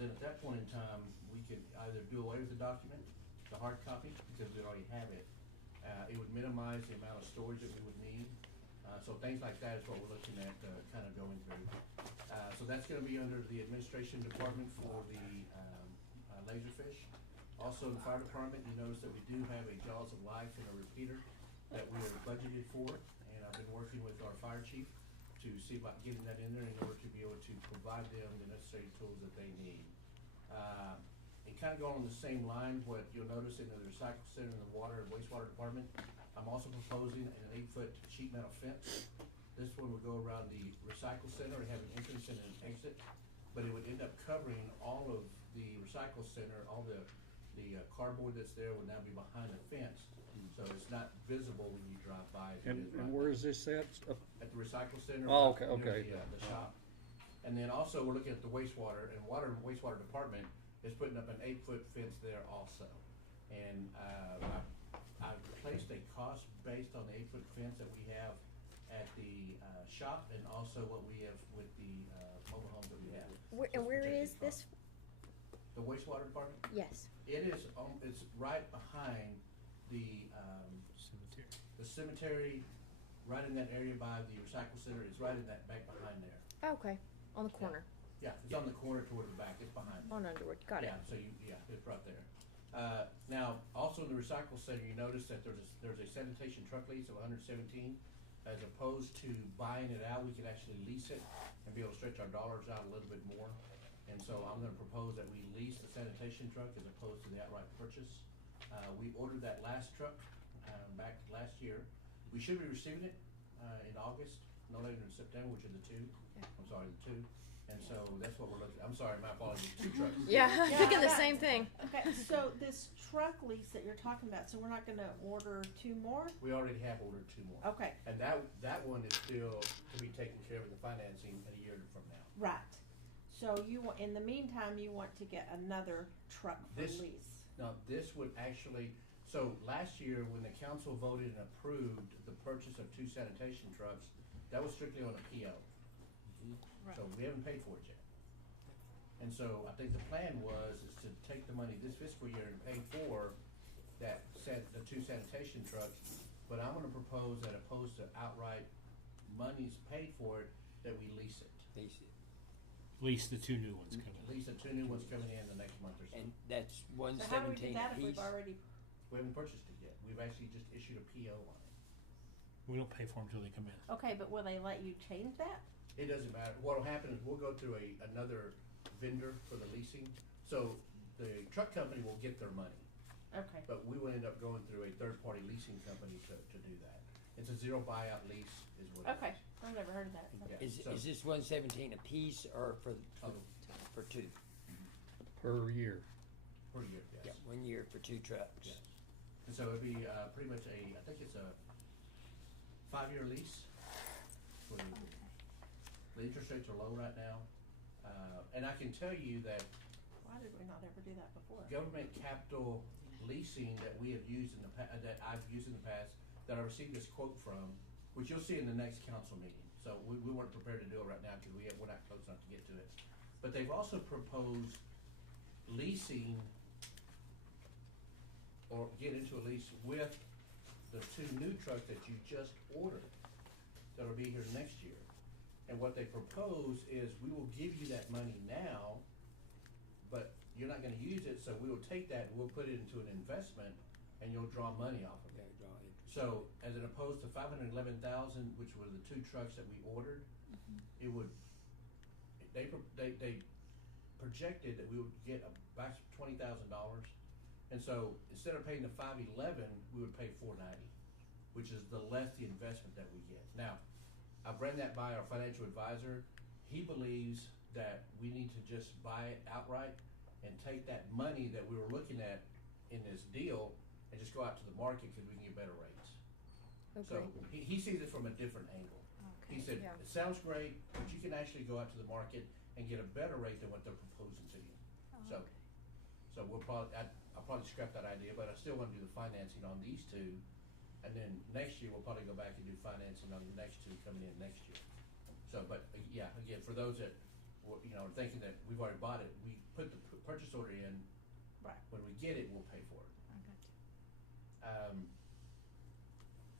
then at that point in time, we could either do away with the document, the hard copy, because we already have it. It would minimize the amount of storage that we would need. So things like that is what we're looking at, kind of going through. So that's gonna be under the administration department for the, Laserfish. Also, in the fire department, you notice that we do have a Jaws of Life and a repeater that we are budgeted for, and I've been working with our fire chief to see about getting that in there in order to be able to provide them the necessary tools that they need. And kind of going on the same line, what you'll notice in the recycle center in the water and wastewater department, I'm also proposing an 8-foot sheet metal fence. This one would go around the recycle center and have an entrance and an exit, but it would end up covering all of the recycle center, all the cardboard that's there would now be behind the fence, so it's not visible when you drive by. And where is this at? At the recycle center. Oh, okay, near okay. the shop. And then also, we're looking at the wastewater, and wastewater department is putting up an 8-foot fence there also. And, I've placed a cost based on the 8-foot fence that we have at the, shop, and also what we have with the, mobile homes that we have. And where is this? The wastewater department? Yes. It is, it's right behind the, Cemetery. the cemetery, right in that area by the recycle center, it's right in that back behind there. Okay, on the corner, Yeah, it's on the corner toward the back, it's behind. on Underwood. Got it. Yeah, so it's right there. Now, also in the recycle center, you notice that there's a sanitation truck lease of 117. As opposed to buying it out, we could actually lease it and be able to stretch our dollars out a little bit more. And so I'm gonna propose that we lease the sanitation truck as opposed to the outright purchase. We ordered that last truck, back last year. We should be receiving it, in August, no later than September, which are the two. I'm sorry, the two. And so that's what we're looking, I'm sorry, my apologies, 2 trucks. Yeah, Yeah, thinking the yeah. same thing. Okay, so this truck lease that you're talking about, so we're not gonna order 2 more? We already have ordered 2 more. Okay, And that one is still to be taken care of in the financing in a year from now. right. So you want, in the meantime, you want to get another truck for This- lease? Now, this would actually, so last year, when the council voted and approved the purchase of 2 sanitation trucks, that was strictly on a PO. So we haven't paid for it yet. And so I think the plan is to take the money this fiscal year and pay for the 2 sanitation trucks. But I'm gonna propose that opposed to outright monies paid for it, that we lease it. Lease the 2 new ones coming in. Lease the 2 new ones coming in the next month or so. And that's one So how do we do seventeen that if we've apiece. already, We haven't purchased it yet. We've actually just issued a PO on it. We don't pay for them until they come in. okay, but will they let you change that? It doesn't matter. What'll happen is we'll go through another vendor for the leasing. So the truck company will get their money, Okay, but we will end up going through a third-party leasing company to do that. It's a zero buyout lease is what it is. okay, I've never heard of that. Yeah. Is So- this 117 apiece or for Total. 2? Per year. Per year, Yeah, yes. 1 year for 2 trucks. Yes. And so it'd be, pretty much I think it's a 5-year lease. For the interest rates are low right now. And I can tell you that Why did we not ever do that before? government capital leasing that we have used in the that I've used in the past, that I received this quote from, which you'll see in the next council meeting. So we weren't prepared to do it right now because we're not close enough to get to it. But they've also proposed leasing or get into a lease with the 2 new trucks that you just ordered that'll be here next year. And what they propose is we will give you that money now, but you're not gonna use it, so we will take that and we'll put it into an investment and you'll draw money off of it. Yeah, draw interest. So as opposed to 511,000, which were the 2 trucks that we ordered, it would, they projected that we would get about $20,000. And so instead of paying the 511, we would pay 490, which is the less the investment that we get. Now, I've ran that by our financial advisor. He believes that we need to just buy it outright and take that money that we were looking at in this deal and just go out to the market because we can get better rates. So Agree. he sees it from a different angle. He said, yeah. it sounds great, but you can actually go out to the market and get a better rate than what they're proposing to you. Oh, So we'll probably, I'll probably scrap that idea, but I still wanna do the financing on these 2. And then next year, we'll probably go back and do financing on the next 2 coming in next year. So, but, yeah, again, for those that you know, thinking that we've already bought it, we put the purchase order in. Right. When we get it, we'll pay for it. I got you.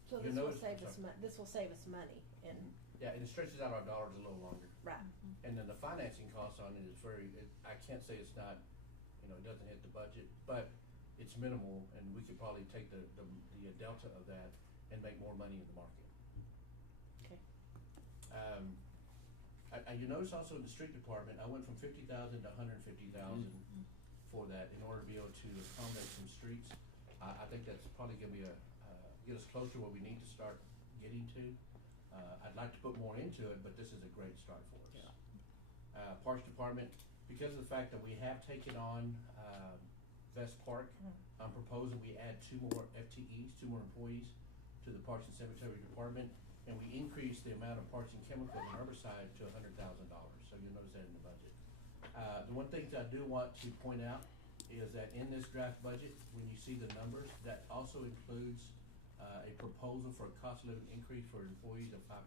So You this will notice- save I'm us sorry. this will save us money and, Yeah, and it stretches out our dollars a little longer. right, And then the financing cost on it is I can't say it's not, you know, it doesn't hit the budget, but it's minimal, and we could probably take the delta of that and make more money in the market. okay. You notice also in the street department, I went from 50,000 to 150,000 for that in order to be able to accommodate some streets. I think that's probably gonna be get us closer to where we need to start getting to. I'd like to put more into it, but this is a great start for us. Parks Department, because of the fact that we have taken on, Vest Park, I'm proposing we add 2 more FTEs, 2 more employees to the Parks and Cemetery Department, and we increase the amount of parts and chemicals and herbicide to $100,000, so you'll notice that in the budget. The one thing that I do want to point out is that in this draft budget, when you see the numbers, that also includes a proposal for a cost of living increase for employees of 5%.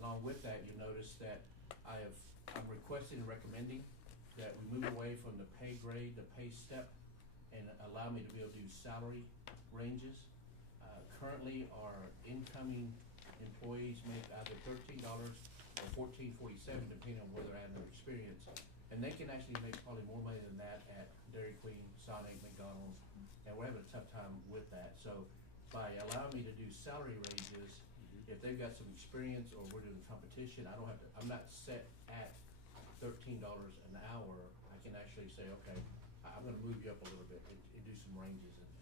Along with that, you'll notice that I'm requesting and recommending that we move away from the pay grade, the pay step, and allow me to be able to do salary ranges. Currently, our incoming employees make either $13 or $14.47, depending on where they're at in their experience. And they can actually make probably more money than that at Dairy Queen, Sonic, McDonald's, and we're having a tough time with that. So by allowing me to do salary ranges, if they've got some experience or we're doing competition, I'm not set at $13 an hour. I can actually say, okay, I'm gonna move you up a little bit and do some ranges in there.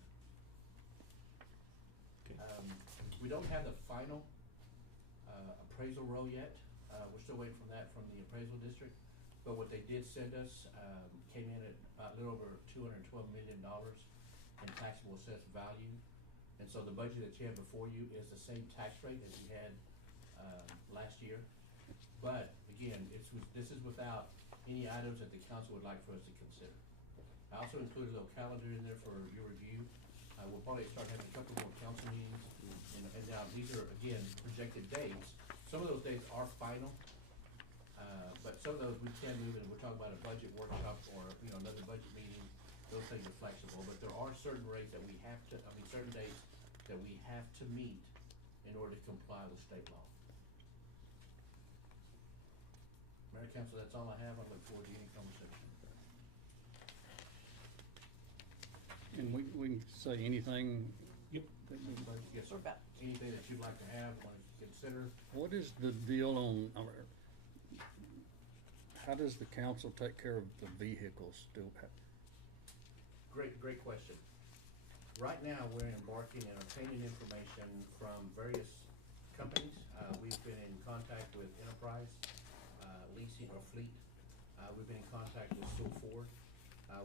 We don't have the final appraisal roll yet. We're still waiting from that from the appraisal district. But what they did send us came in at a little over $212 million in taxable assessed value. And so the budget that you have before you is the same tax rate as you had last year. But again, this is without any items that the council would like for us to consider. I also included a little calendar in there for your review. We'll probably start having a couple more council meetings, and now these are, again, projected dates. Some of those dates are final, but some of those we can move, and we're talking about a budget workshop or, you know, another budget meeting. Those things are flexible, but there are certain rates that we have to, certain dates that we have to meet in order to comply with state law. Mayor, Council, that's all I have. I look forward to any conversation. And we can say anything. Yep. Yes, sir. We're about, Anything that you'd like to have, want to consider? What is the deal on, how does the council take care of the vehicles? Great question. Right now, we're embarking and obtaining information from various companies. We've been in contact with Enterprise, Leasing or Fleet. We've been in contact with Sewell Ford.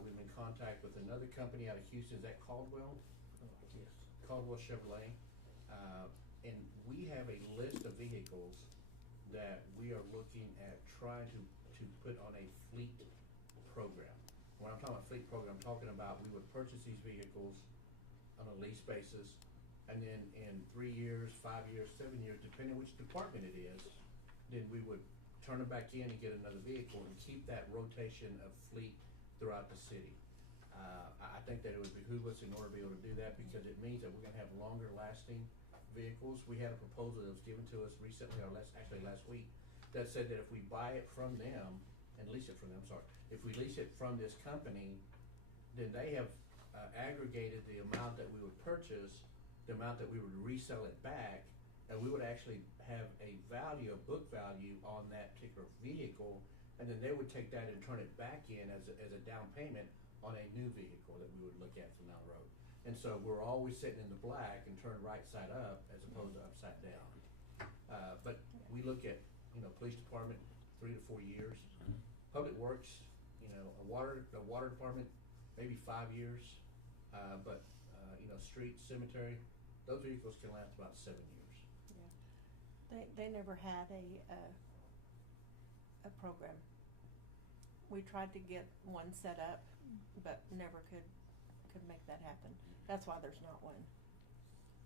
We've been in contact with another company out of Houston, is that Caldwell? Yes. Caldwell Chevrolet. And we have a list of vehicles that we are looking at trying to put on a fleet program. When I'm talking about fleet program, I'm talking about we would purchase these vehicles on a lease basis, and then in 3 years, 5 years, 7 years, depending which department it is, then we would turn them back in and get another vehicle and keep that rotation of fleet throughout the city. I think that it would behoove us in order to be able to do that, because it means that we're gonna have longer lasting vehicles. We had a proposal that was given to us recently, or last week, that said that if we buy it from them and lease it from them, if we lease it from this company, then they have aggregated the amount that we would purchase, the amount that we would resell it back, and we would actually have a value, a book value on that particular vehicle, and then they would take that and turn it back in as a down payment on a new vehicle that we would look at from down the road. And so we're always sitting in the black and turned right side up as opposed to upside down. But we look at, you know, police department, 3 to 4 years. Public works, you know, the water department, maybe 5 years. But you know, street, cemetery, those vehicles can last about 7 years. yeah. They never had a program. We tried to get one set up, but never could make that happen. That's why there's not one.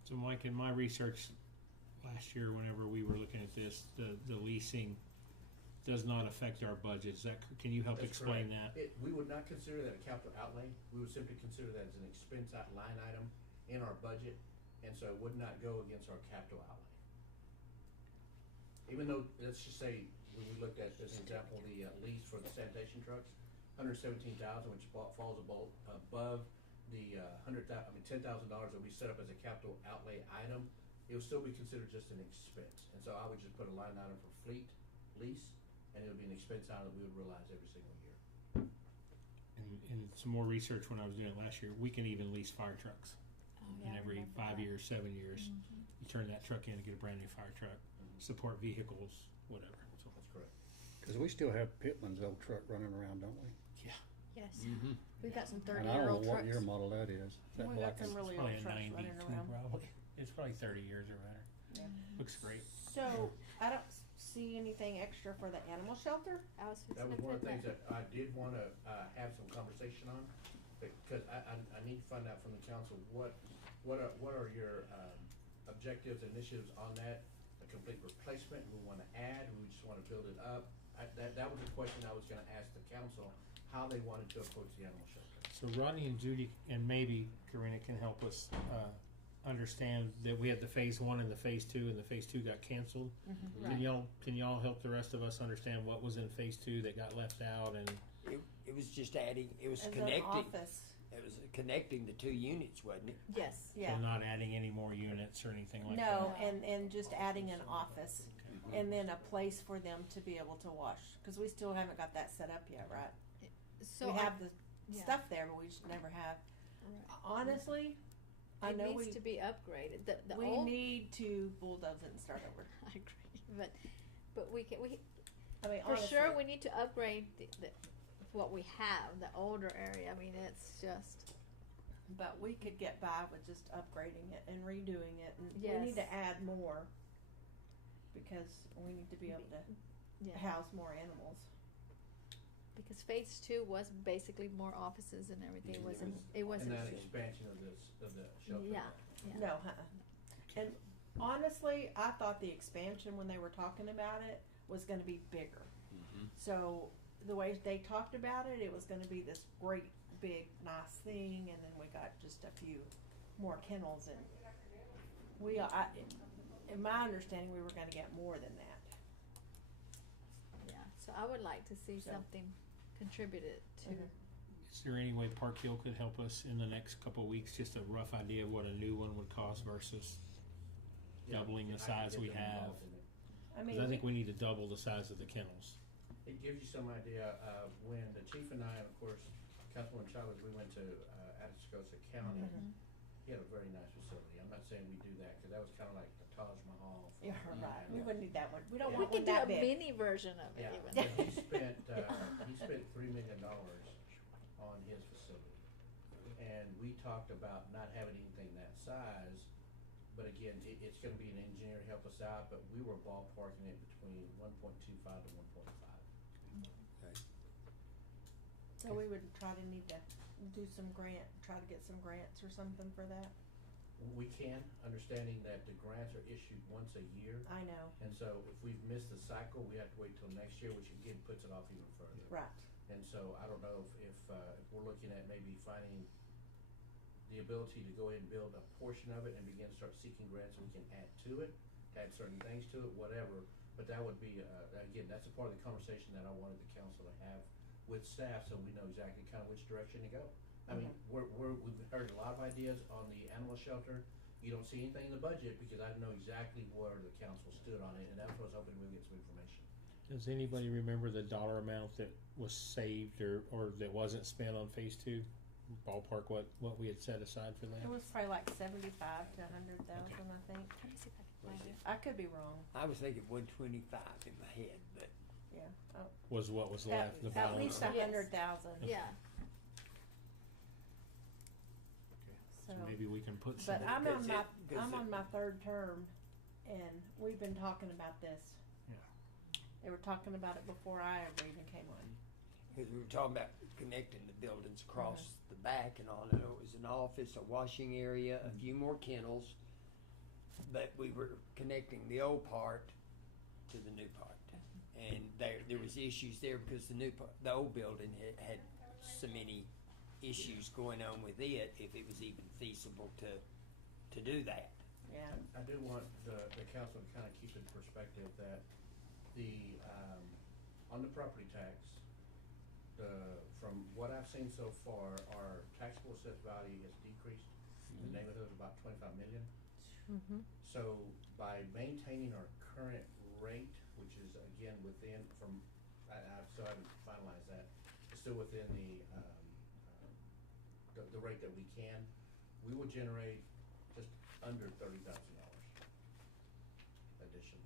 So Mike, in my research last year, whenever we were looking at this, the leasing, does not affect our budget. Is that, can you help That's explain correct. that? We would not consider that a capital outlay, we would simply consider that as an expense line item in our budget, and so it would not go against our capital outlay. Even though, let's just say, when we looked at, as an example, the lease for the sanitation trucks, $117,000, which falls above the $10,000 that we set up as a capital outlay item, it would still be considered just an expense. And so I would just put a line item for fleet lease, and it would be an expense item that we would realize every single year. And some more research when I was doing it last year, we can even lease fire trucks. Oh, And yeah, I every remember 5 that. years, 7 years, you turn that truck in and get a brand new fire truck, support vehicles, whatever. So, That's correct. Cause we still have Pitman's old truck running around, don't we? yeah, Yes. Mm-hmm. We've got some And I don't know 30-year-old what year trucks. model that is. That We black got some and- really old probably a trucks running 92 around. probably. It's probably 30 years or better. Yeah. Looks great. So, I don't see anything extra for the animal shelter. I was That was fixing to one of the put things that I did wanna, have some conversation on, because I need to find out from the council, what are your, objectives, initiatives on that? A complete replacement, we wanna add, we just wanna build it up? That was a question I was gonna ask the council, how they wanted to approach the animal shelter. So Rodney and Judy and maybe Karina can help us understand that we had the phase 1 and the phase 2, and the phase 2 got canceled. Right. Can y'all help the rest of us understand what was in phase 2 that got left out? And It was just adding, it was As an connecting, office, it was connecting the two units, wasn't it? Yes. yeah. so not adding any more units or anything like No, that. and just adding an office, and then a place for them to be able to wash, cause we still haven't got that set up yet, right? So We I- have the yeah. stuff there, but we just never have. Right. Honestly, I It know needs we, to be upgraded. The we old, need to bulldoze it and start over. I agree, but we can, I mean, for honestly. sure, we need to upgrade the what we have, the older area. I mean, it's just, But we could get by with just upgrading it and redoing it, and we need Yes. to add more, because we need to be able to yeah. house more animals. Because phase 2 was basically more offices and everything. It wasn't. And that expansion of the shelter. Yeah. No, And honestly, I thought the expansion, when they were talking about it, was gonna be bigger. So, the way they talked about it, it was gonna be this great, big, nice thing, and then we got just a few more kennels, and in my understanding, we were gonna get more than that. Yeah. So I would like to see So. something contributed to. Mhm. Is there any way Park Hill could help us in the next couple of weeks? Just a rough idea of what a new one would cost versus Yeah, doubling the I can size get we them have. involved in it. I 'Cause mean, I think we need to double the size of the kennels. It gives you some idea, when the chief and I, and of course, Councilwoman Chavez, we went to, Atascosa County. Mhm. He had a very nice facility. I'm not saying we do that, cause that was kinda like the Taj Mahal. for- yeah, right, we Yeah. wouldn't need that one, we don't Yeah. We want can one do that a big. mini version of it Yeah, even. but he spent $3 million on his facility. And we talked about not having anything that size, but again, it's gonna be an engineer to help us out, but we were ballparking it between 1.25 to 1.5. So we would try to need to do some try to get some grants or something for that, We can, understanding that the grants are issued once a year, I know, and so if we've missed the cycle, we have to wait till next year, which again puts it off even further. right, And so I don't know if we're looking at maybe finding the ability to go ahead and build a portion of it and begin to start seeking grants, so we can add to it, add certain things to it, whatever. But that would be, again, that's a part of the conversation that I wanted the council to have with staff, so we know exactly kind of which direction to go. I mean, we've heard a lot of ideas on the animal shelter. You don't see anything in the budget because I didn't know exactly where the council stood on it, and that's what I was hoping we'd get some information. Does anybody remember the dollar amount that was saved or that wasn't spent on phase 2? Ballpark what we had set aside for that? it was probably like 75 to 100,000, I think, Let me see if I can find it. I could be wrong, I was thinking 125 in my head, but yeah, Was what was left, the at balance? least Yes. 100,000, Yeah. so. So maybe we can put some. But I'm on Because I'm on my third term, and we've been talking about this. Yeah. They were talking about it before I ever even came on. because we were talking about connecting the buildings across the back and all, and it was an office, a washing area, a few more kennels, but we were connecting the old part to the new part. and there was issues there because the old building had so many issues going on with it, if it was even feasible to do that. Yeah. I do want the council to kind of keep in perspective that the, on the property tax, from what I've seen so far, our taxable assessed value has decreased in the neighborhood of about 25 million. Mm-hmm. So by maintaining our current rate, which is again within I still haven't finalized that, it's still within the rate that we can, we will generate just under $30,000 additional.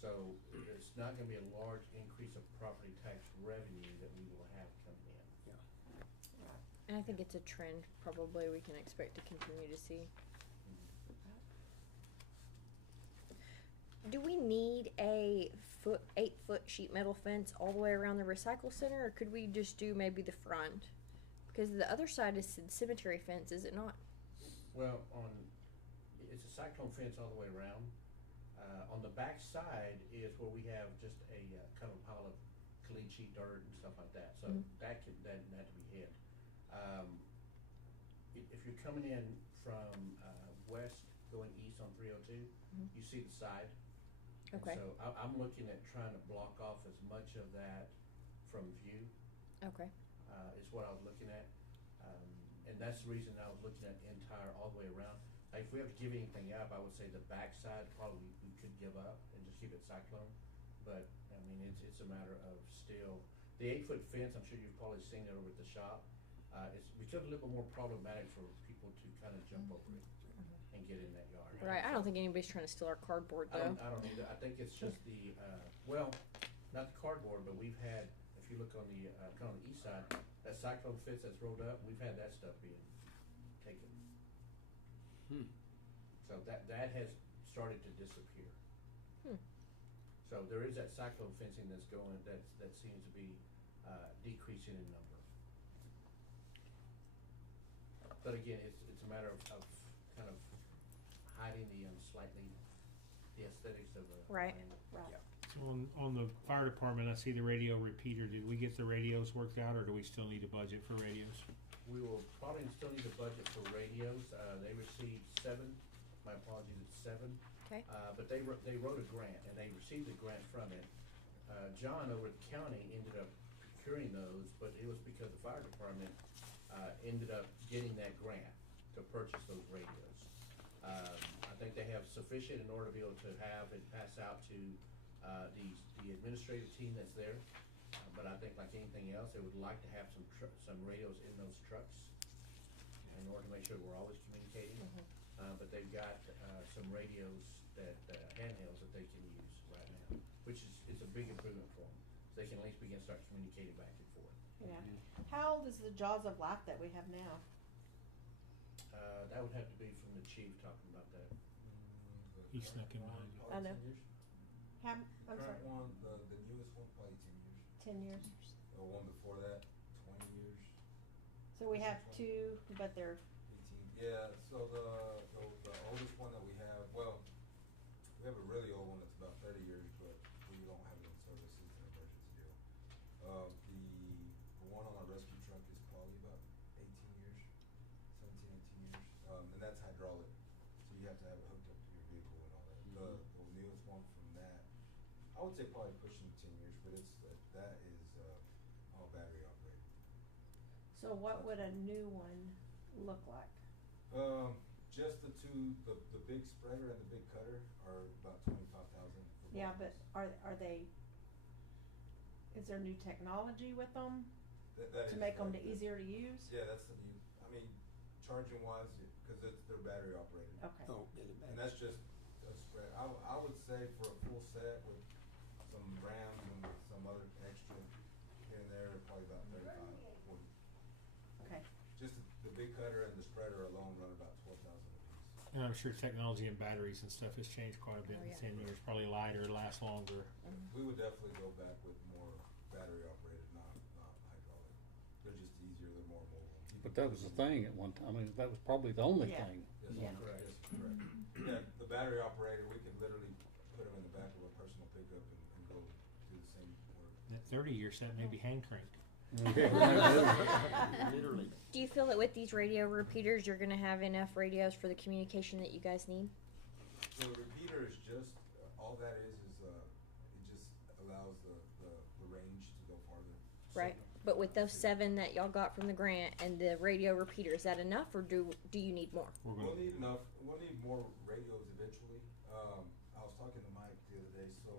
So it's not gonna be a large increase of property tax revenue that we will have coming in. And I think it's a trend probably we can expect to continue to see. Do we need a 8-foot sheet metal fence all the way around the recycle center, or could we just do maybe the front? Because the other side is the cemetery fence, is it not? Well, it's a cyclone fence all the way around. On the back side is where we have just a kind of a pile of clean sheet dirt and stuff like that. So that had to be hid. If you're coming in from west going east on 302, you see the side. And Okay. so I'm looking at trying to block off as much of that from view. Okay. Is what I was looking at. And that's the reason I was looking at entire all the way around. Like, if we have to give anything up, I would say the backside probably we could give up and just keep it cyclone. But, I mean, it's a matter of still, the 8-foot fence, I'm sure you've probably seen it over at the shop. It's become a little bit more problematic for people to kind of jump over it and get in that yard. Right. I don't think anybody's trying to steal our cardboard though. I don't either. I think it's just the, well, not the cardboard, but we've had, if you look on the, kind of the east side, that cyclone fence that's rolled up, we've had that stuff being taken. So that has started to disappear. So there is that cyclone fencing that's going, that seems to be, decreasing in number. But again, it's a matter of kind of hiding the, slightly, the aesthetics of a. Right. Right. So on the fire department, I see the radio repeater. Did we get the radios worked out, or do we still need a budget for radios? We will probably still need a budget for radios. They received 7. My apologies, it's 7. Okay. But they wrote a grant, and they received a grant from it. John over at the county ended up procuring those, but it was because the fire department ended up getting that grant to purchase those radios. I think they have sufficient in order to be able to have and pass out to the administrative team that's there. But I think like anything else, they would like to have some radios in those trucks in order to make sure we're always communicating. But they've got some radios handhelds that they can use right now, which is a big improvement for them. So they can at least begin to start communicating back and forth. Yeah. How old is the Jaws of Life that we have now? That would have to be from the chief talking about that. He snuck in behind you. I know. I'm sorry, Current one, the newest one, probably 10 years. 10 years. The one before that, 20 years, So we have 2, but they're 18. Yeah, so the oldest one that we have, well, we have a really old one that's about 30 years, but we don't have it in service. It's an emergency deal. The one on our rescue truck is probably about 18 years, 17, 18 years. And that's hydraulic, so you have to have it hooked up to your vehicle and all that. The newest one from that, I would say probably pushing 10 years, but that is all battery operated. So what would a new one look like? Just the two, the big spreader and the big cutter are about 25,000. Yeah, but are they? Is there new technology with them that to is make them correct. easier to use? Yeah, that's the new. I mean, charging wise, because they're battery operated, Okay. Oh, did it and that's just a spread. I would say for a full set with some RAM and some other extra here and there, probably about 35, 40. Okay. Just the big cutter and the spreader alone run about 12,000 a piece. And I'm sure technology and batteries and stuff has changed quite a bit Oh, in yeah. 10 years. Probably lighter, last longer. We would definitely go back with more battery operated, not hydraulic. They're just easier, they're more mobile. But that was the thing at one time. I mean, that was probably the only Yeah. thing. Yes, Yeah. correct. Yes, correct. Yeah, the battery operator, we could literally put them do the same work. That 30-year set may be hand cranked. Literally. Do you feel that with these radio repeaters, you're gonna have enough radios for the communication that you guys need? The repeater is just, all that is it just allows the range to go farther. Right. But with those 7 that y'all got from the grant and the radio repeater, is that enough, or do you need more? We're We'll gonna, need we'll need more radios eventually. I was talking to Mike the other day, so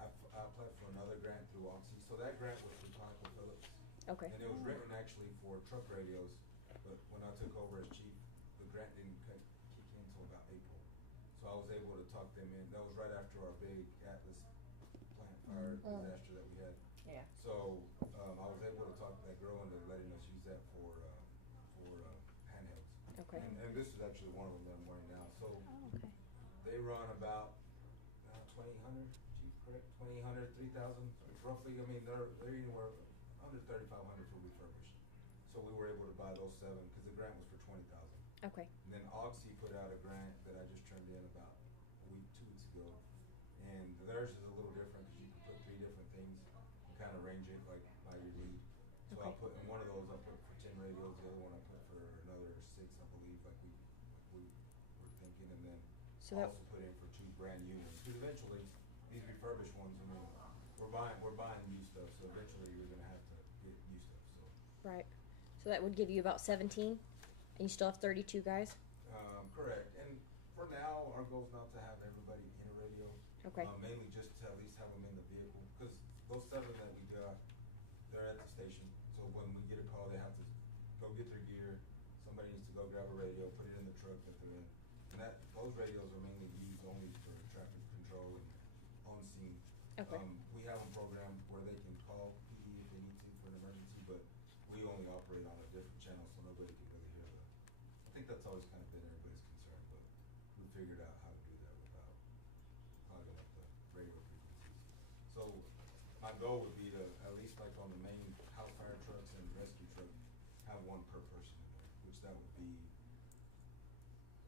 I applied for another grant through Oxy. So that grant was through ConocoPhillips. Okay. And it was written actually for truck radios, but when I took over as chief, the grant didn't kick in until about April. So I was able to talk them in. That was right after our big Atlas plant fire disaster that we had. Yeah. So I was able to talk that girl into letting us use that for handhelds. Okay. And this is actually one of them that I'm wearing now. So Oh, okay. they run about 2,800, chief, correct? 2,800, 3,000, roughly. I mean, they're anywhere under 3,500 for refurbished. So we were able to buy those 7 because the grant was for 20,000. Okay. And then Oxy put out a grant that I just turned in about a week, 2 weeks ago, and theirs is a little different because you can put 3 different things and kind of range it like by your need. So I Okay. put in one of those, I put for 10 radios, the other one I put for another 6, I believe, like we were thinking, and then So that- also put in for 2 brand new ones. Because eventually, these refurbished ones, I mean, we're buying new stuff, so eventually you're gonna have to get new stuff. So. Right. So that would give you about 17, and you still have 32 guys. Correct. And for now, our goal is not to have everybody in a radio. Okay. Mainly just to at least have them in the vehicle, because those 7 that we got, they're at the station. So when we get a call, they have to go get their gear. Somebody needs to go grab a radio, put it in the truck that they're in. And those radios are mainly used only for traffic control and on scene. Okay. We have them programmed where they can call PD if they need to for an emergency, but we only operate on a different channel, so nobody can really hear them. I think that's always kind of been everybody's concern, but we figured out how to do that without clogging up the radio frequencies. So my goal would be to, at least like on the main house fire trucks and rescue truck, have 1 per person in there, which that would be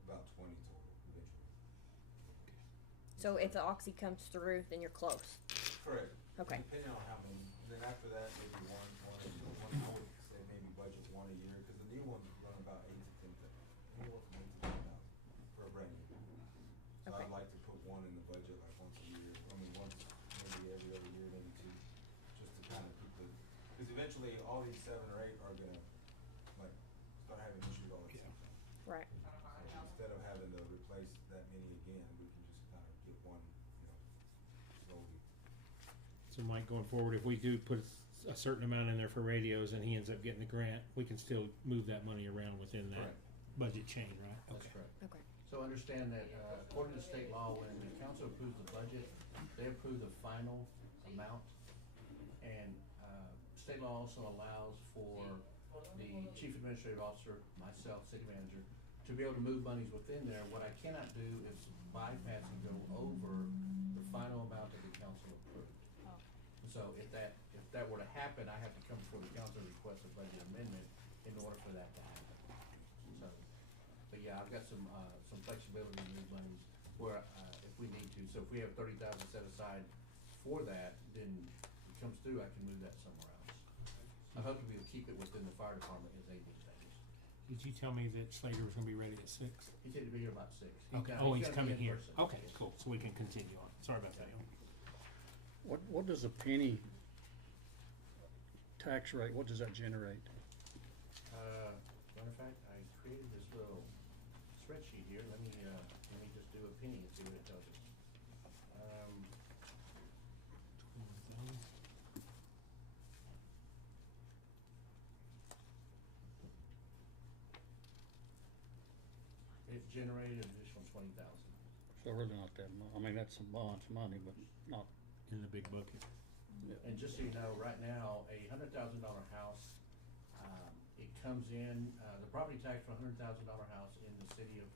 about 20 total eventually. So if the Oxy comes through, then you're close. Correct. Okay. Depending on how many, and then after that, maybe one, I would say maybe budget 1 a year, because the new ones run about 8 to 10,000, anywhere from 8 to 10,000 for a brand new. So Okay. I'd like to put 1 in the budget like once a year, once, maybe every other year, maybe 2, just to kind of keep the, because eventually all these 7 or 8 are gonna, like, start having issues all at the same time. Right. So instead of having to replace that many again, we can just kind of get 1, slowly. so Mike, going forward, if we do put a certain amount in there for radios and he ends up getting the grant, we can still move that money around within that Correct. budget chain, right? That's Okay. correct. Okay. So understand that according to state law, when the council approves the budget, they approve the final amount. And state law also allows for the chief administrative officer, myself, city manager, to be able to move monies within there. What I cannot do is bypass and go over the final amount that the council approved. And so if that were to happen, I have to come before the council and request a budget amendment in order for that to happen. So, but yeah, I've got some flexibility to move monies where, if we need to. So if we have 30,000 set aside for that, then it comes through, I can move that somewhere else. I'm hoping we'll keep it within the fire department as they need things. Did you tell me that Slater was gonna be ready at 6? He said to be here about 6. Okay, Now, he's gonna be coming in here. person. Okay, cool, so we can continue on. Sorry about that, y'all. What does a penny tax rate, what does that generate? Matter of fact, I created this little spreadsheet here. Let me just do a penny and see what it tells us. 21,000. It generated an additional 20,000. So really not that I mean, that's a bunch of money, but not, In the big bucket. And just so you know, right now, a $100,000 house, it comes in, the property tax for a $100,000 house in the city of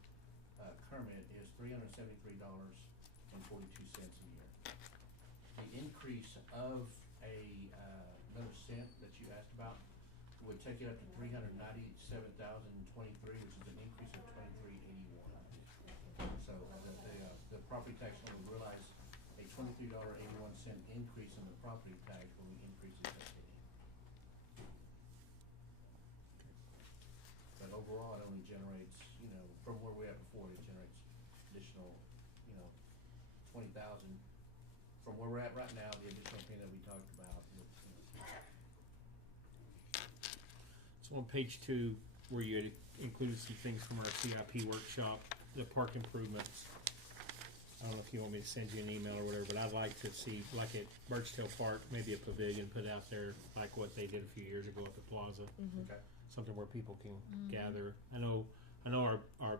Kermit is $373.42 a year. The increase of another cent that you asked about would take it up to $397,023, which is an increase of $23.81. So the property tax owner will realize a $23.81 increase property tax when we increase it that penny. But overall, it only generates, you know, from where we're at before, it generates additional, you know, 20,000. From where we're at right now, the additional penny that we talked about, you know. So on page 2, where you had included some things from our CIP workshop, the park improvements. I don't know if you want me to send you an email or whatever, but I'd like to see, like at Birchtail Park, maybe a pavilion put out there, like what they did a few years ago at the plaza. Okay. Something where people can gather. I know our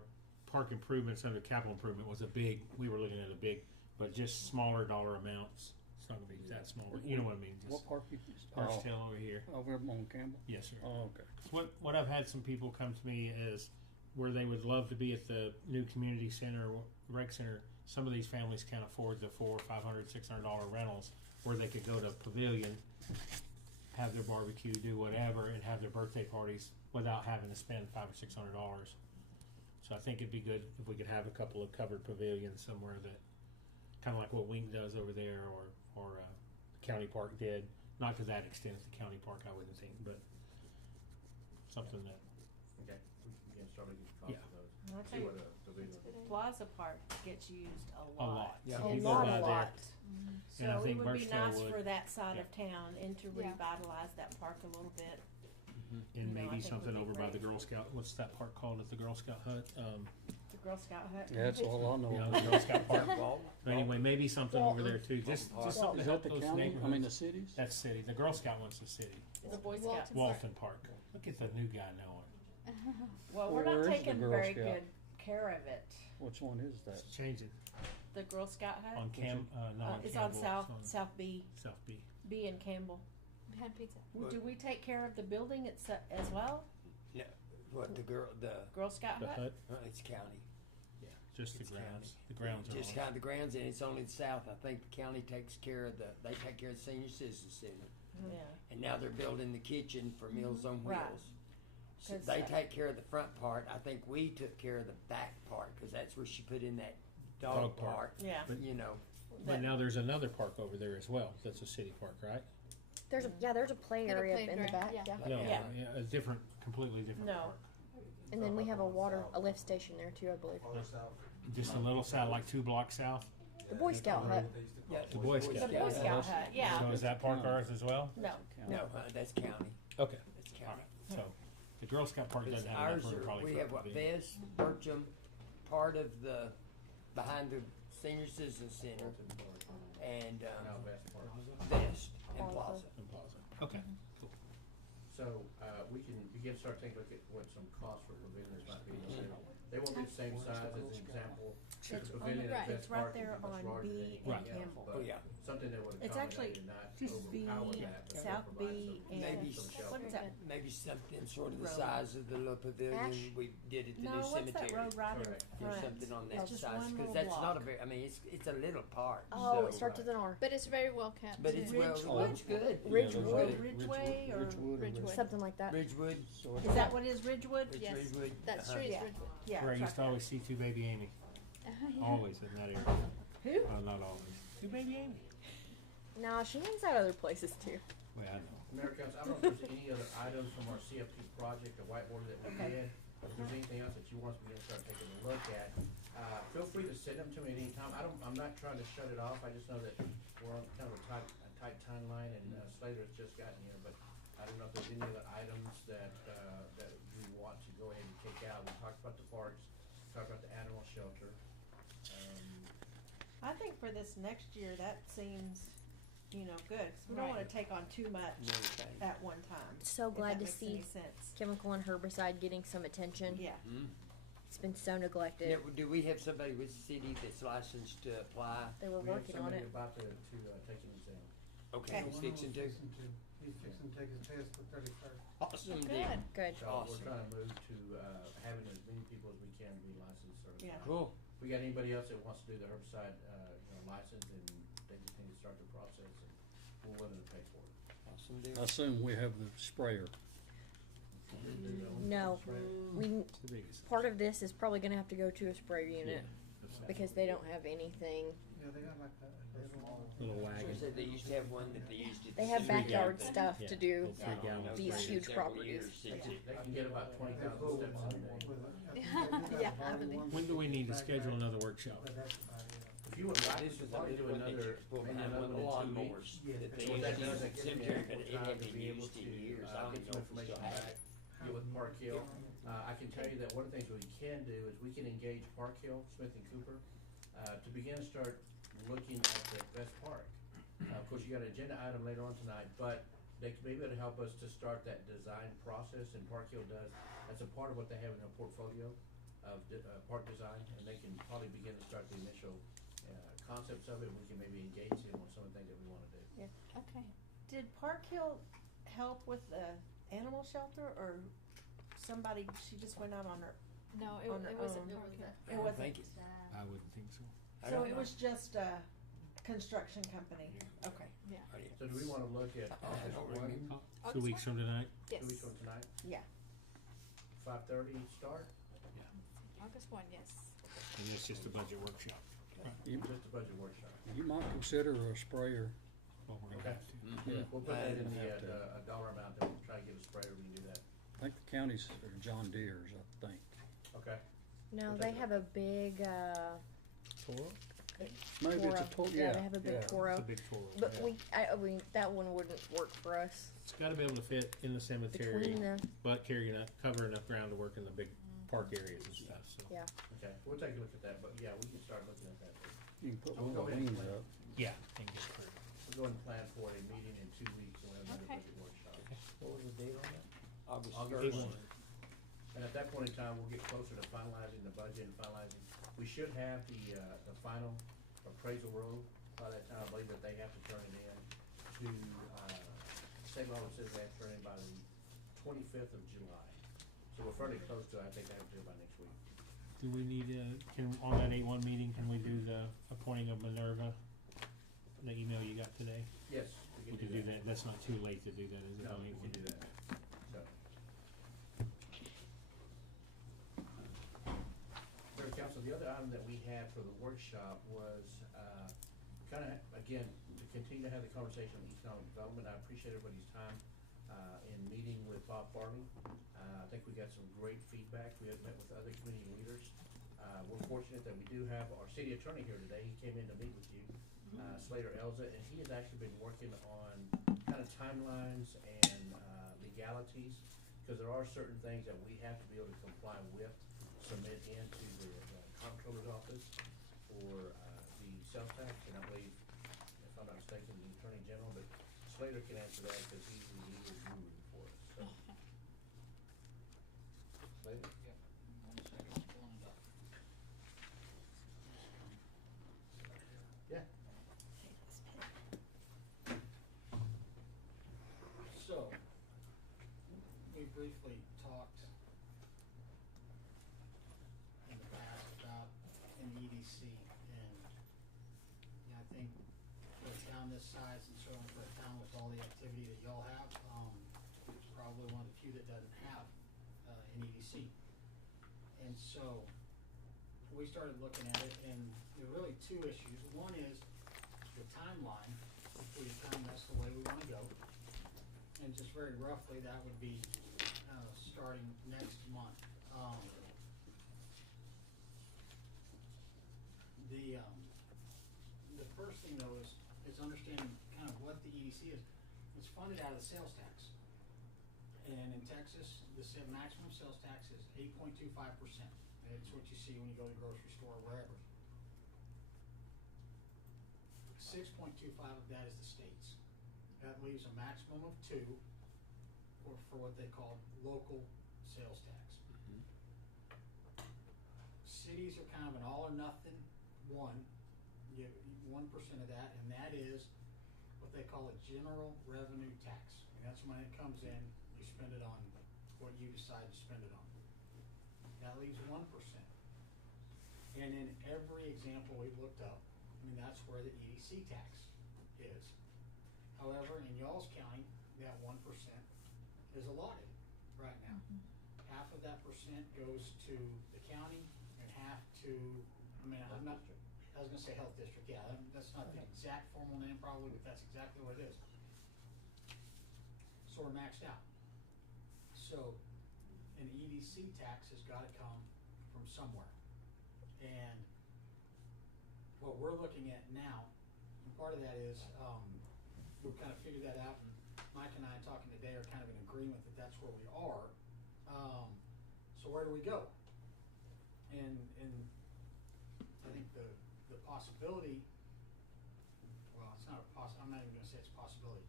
park improvements under capital improvement was we were looking at a big, but just smaller dollar amounts. It's not gonna be that small, but you know what I mean. Just What park you? Birchtail over here. Over on Campbell? Yes, sir. Oh, okay. What I've had some people come to me is where they would love to be at the new community center, rec center. Some of these families can't afford the $400, $500, $600 rentals, where they could go to pavilion, have their barbecue, do whatever, and have their birthday parties without having to spend $500 or $600. So I think it'd be good if we could have a couple of covered pavilions somewhere that, kind of like what Wink does over there, or the county park did. Not to that extent at the county park, I wouldn't think, but something that. Okay, we can start looking at the cost Yeah. of those. And I'll See tell you, what the video. Plaza Park gets used a A lot. lot. Yeah, A people lot, buy a there. lot. And I So it think would be Birchtail nice would. for that side Yeah. of town and to Yeah. revitalize that park a little bit. And You know, I maybe think something would be over by great. the Girl Scout. What's that park called at the Girl Scout hut? The Girl Scout hut. Yeah, that's all I know. Yeah, the Girl Scout park. Walt? But anyway, maybe something over there too. Just something to Is help that the those county? neighborhoods. I mean, the cities? That's city. The Girl Scout one's the city. The Boy Walton Scouts. Park. Walton Park. Look at the new guy knowing. Well, we're Where not is the taking Girl very Scout? good care of it. Which one is that? It's changing The Girl Scout hut. on not on It's Campbell. on South it's on South B South B. B and Campbell. Behind pizza. Do we take care of the building as well? No, what the Girl Scout The hut. hut. it's county. Yeah, just It's the grounds. county. The grounds are Just on. kind of the grounds, and it's only the south. I think the county takes care of they take care of the senior citizen center, Yeah. and now they're building the kitchen for Meals on Wheels. Right. So 'Cause, they take care of the front part. I think we took care of the back part because that's where she put in that dog Dog park. park. Yeah. But- You know, But now there's another park over there as well. That's a city park, right? There's a play Little area in the playground, back. yeah. Yeah. No, Yeah. a different, completely different No. park. And then we have a lift station there too, I believe. Farther south. Just a little south, like 2 blocks south. The Boy Scout hut. They used to call Yeah, it The Boy Scout. The Boy Scout hut. Yeah. So is that park ours as well? No. no, that's county. Okay. That's All county. right. So the Girl Scout park Because doesn't have ours enough room are, probably we for a have what, pavilion. Best, Bircham, part of the, behind the senior citizen center, and, Now Vest Park. Best and Plaza. Plaza. And Plaza. Okay. Cool. So, we can begin to start taking a look at what some costs for pavilions might be. They won't be the same size as an example. It's The on the pavilion right. at Vest It's right Park would be there much on larger than B anything and else, Campbell. but Oh, yeah. Something that would It's actually accommodate and not B overpower that, but South still B provide and Maybe some s- shelter. what is that? Maybe something sort of the Road. size of the little pavilion Ash? we did at the No, new what's that cemetery. road right in Correct. Or front? something on It's that just size, one because little that's not a block. very, I mean, it's a little part. Oh, so, it starts with an R. But it's very well kept. But it's too. well, Ridgewood? looks good. Ridgewood. Good. Ridgeway or Ridgewood. Something like that. Ridgewood. So is that what it is? Ridgewood? It's Yes. Ridgewood. That uh-huh. street is Yeah. Ridgewood. Yeah. Where I it's used to right always see 2 Baby Amy. Yeah. Always in that area. there. Who? Well, not always. 2 Baby Amy. Nah, she hangs out other places too. Well, I know. Mayor Council, I don't know if there's any other items from our CFP project, the whiteboard that we Okay. did. If there's anything else that you want me to start taking a look at, feel free to send them to me anytime. I'm not trying to shut it off. I just know that we're on kind of a tight timeline and Slater's just gotten here, but I don't know if there's any other items that we want to go ahead and take out. We talked about the parks, talked about the animal shelter. I think for this next year, that seems, good, 'cause we don't wanna Right. take on too much Another thing. at one time. So if glad that to makes any see sense. chemical and herbicide getting some attention. Yeah. Mm. It's been so neglected. Now, do we have somebody with the city that's licensed to apply? They were We have working on somebody it. about to take an exam. Okay, Okay. he's fixing to. He's fixing to take his test the 31st. Awesome deal. Good. Good. So Awesome. we're trying to move to having as many people as we can be licensed certified. Yeah. Cool. If we got anybody else that wants to do the herbicide, license, and they just need to start the process, and we're willing to pay for it. Awesome I deal. assume we have the sprayer. No, we It's the biggest. part of this is probably gonna have to go to a sprayer unit Yeah. because they don't have anything. Yeah, Yeah, they got like a little. Little So wagon. said they used to have one that they used to. They have Three backyard gallon. stuff Yeah, to do little 3 gallon. these It's been huge several properties. years since They it- can get about 20,000 steps in a day. Yeah, I believe. When do we need to schedule another workshop? But that's about it. If you would like, This we could was the probably big do one that another, you pull maybe behind another one of the one in 2 lawnmowers weeks. Yeah. that they What used that to does, use that in gives me cemetery, but ample it time hadn't to been be able used in to, years. I get don't some know if we information still have back, it. get with Park Hill. I can tell you that one of the things we can do is we can engage Park Hill, Smith and Cooper, to begin to start looking at the best park. Of course, you got an agenda item later on tonight, but they may be able to help us to start that design process, and Park Hill does. That's a part of what they have in their portfolio of park design, and they can probably begin to start the initial concepts of it. We can maybe engage them on some of the things that we wanna do. Yeah, okay. Did Park Hill help with the animal shelter, or somebody, she just went out on her, No, On their it wasn't own. Park Hill. it wasn't, Thank you. I wouldn't think so. I so don't it know. was just a construction company, okay, Yeah. Oh, yeah. So do we wanna look at I August don't 1, remember. 2 weeks from tonight? Yes. 2 weeks from tonight, yeah. 5:30 start? August 1, yes. And it's just a budget workshop. You, Just a budget workshop. you might consider a sprayer. Well, we're Okay. gonna have to. Yeah. We'll put that in have the, to. a dollar amount, then we'll try to get a sprayer, we can do that. I think the counties are John Deere's, I think. Okay. No, We'll they take a have a big, Maybe it's a Toro. pull, Yeah, they have a big yeah. Toro. It's a big Toro. But Yeah. I mean, that one wouldn't work for us. It's gotta be able to fit in the cemetery, Between the, but carry enough, cover enough ground to work in the big park areas and stuff, so. yeah. Okay, we'll take a look at that, but yeah, we can start looking at that. You can put So we'll one go of the ahead and wings plan. up. Yeah, and get through. We'll go ahead and plan for a meeting in 2 weeks, and we'll have another Okay. budget workshop. What was the date on that? August August 1st. 1. And at that point in time, we'll get closer to finalizing the budget and finalizing, we should have the final appraisal roll by that time. I believe that they have to turn it in to, state law says they have to turn it in by the 25th of July. So we're fairly close to it. I think they have to do it by next week. Do we need, on that 8-1 meeting, can we do the appointing of Minerva? The email you got today? Yes, We can do that, that's not too late to do that, is it? No, on we 8-1? can do that. So. Mayor and Council, the other item that we had for the workshop was, kinda, again, to continue to have the conversation on economic development. I appreciate everybody's time, in meeting with Bob Farley. I think we got some great feedback. We have met with other community leaders. We're fortunate that we do have our city attorney here today. He came in to meet with you, Slater Elza, and he has actually been working on kind of timelines and, legalities, because there are certain things that we have to be able to comply with, submit into the comptroller's office for, the sales tax, and I believe, if I'm not mistaken, the attorney general, but Slater can answer that because he's the legal guru for us, so. Slater? Yeah. So, we briefly talked in the past about an EDC, and, I think for a town this size, and certainly for a town with all the activity that y'all have, it's probably one of the few that doesn't have, an EDC. And so, we started looking at it, and there are really two issues. One is the timeline, if we determine that's the way we wanna go. And just very roughly, that would be, starting next month. The first thing though is understanding kind of what the EDC is. It's funded out of the sales tax. And in Texas, the maximum sales tax is 8.25%. It's what you see when you go to the grocery store or wherever. 6.25 of that is the state's. That leaves a maximum of 2 for what they call local sales tax. Cities are kind of an all or nothing one. You get 1% of that, and that is what they call a general revenue tax. And that's when it comes in, you spend it on what you decide to spend it on. That leaves 1%. And in every example we've looked up, that's where the EDC tax is. However, in y'all's county, that 1% is allotted right now. Half of that percent goes to the county and half to, I'm not, I was gonna say health district, yeah, that's not the exact formal name probably, but that's exactly what it is. So we're maxed out. So an EDC tax has gotta come from somewhere. And what we're looking at now, and part of that is, we've kind of figured that out, and Mike and I talking today are kind of in agreement that that's where we are. So where do we go? And I think the possibility, well, it's not I'm not even gonna say it's a possibility,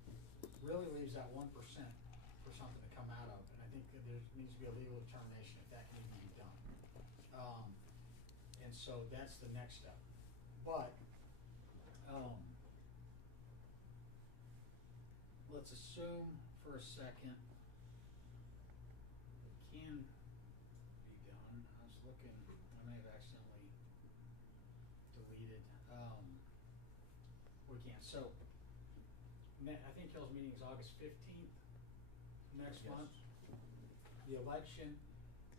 really leaves that 1% for something to come out of, and I think that there needs to be a legal determination if that can even be done. And so that's the next step. But, let's assume for a second it can be done. I was looking, I may have accidentally deleted, we can't. So, I think Hill's meeting is August 15th, next Yes. month. The election,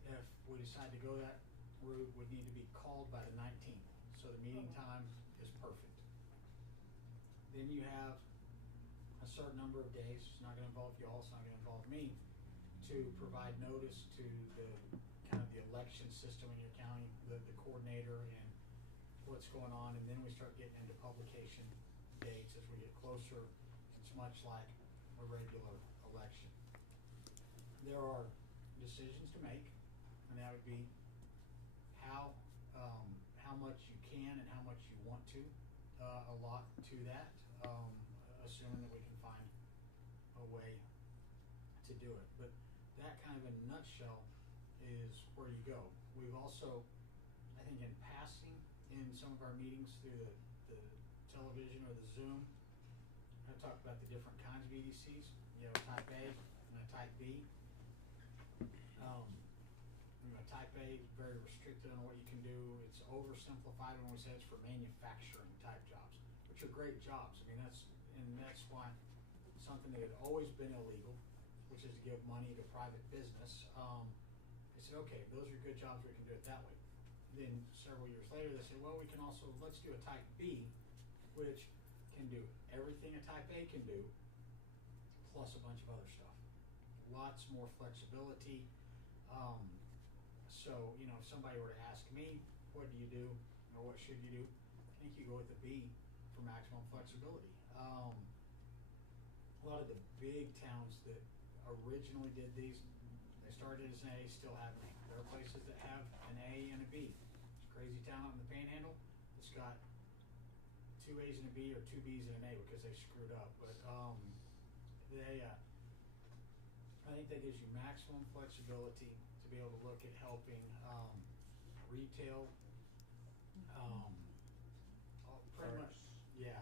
if we decide to go that route, would need to be called by the 19th. So the meeting time is perfect. Then you have a certain number of days, it's not gonna involve y'all, it's not gonna involve me, to provide notice to the, kind of the election system in your county, the coordinator and what's going on, and then we start getting into publication dates as we get closer. It's much like a regular election. There are decisions to make, and that would be how much you can and how much you want to allot to that, assuming that we can find a way to do it. But that kind of in a nutshell is where you go. We've also, I think in passing, in some of our meetings through the television or the Zoom, I talked about the different kinds of EDCs. You have a type A and a type B. Type A is very restricted on what you can do. It's oversimplified when we say it's for manufacturing type jobs, which are great jobs. I mean, that's why something that had always been illegal, which is to give money to private business. They said, okay, those are good jobs, we can do it that way. Then several years later, they said, well, we can also, let's do a type B, which can do everything a type A can do, plus a bunch of other stuff. Lots more flexibility. So, if somebody were to ask me, what do you do, or what should you do, I think you go with the B for maximum flexibility. A lot of the big towns that originally did these, they started as an A, still have an A. There are places that have an A and a B. There's a crazy town out in the Panhandle that's got 2 A's and a B, or 2 B's and an A because they screwed up. But I think that gives you maximum flexibility to be able to look at helping retail, pretty much, yeah.